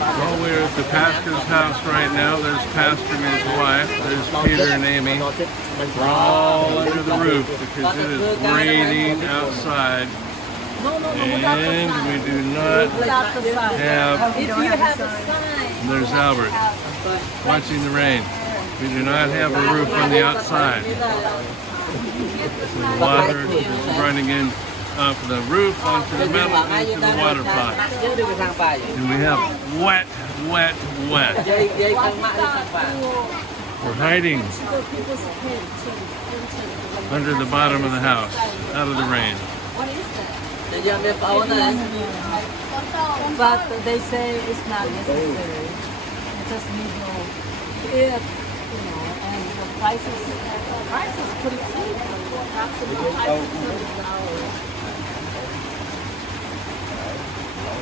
Well, we're at the pastor's house right now. There's Pastor and his wife. There's Peter and Amy. We're all under the roof because it is raining outside. And we do not have, there's Albert watching the rain. We do not have a roof on the outside. So the water is running in off the roof onto the metal into the water pot. And we have wet. We're hiding under the bottom of the house, out of the rain. But they say it's not necessary. It just needs no if, and the price is pretty cheap. Approximately $500.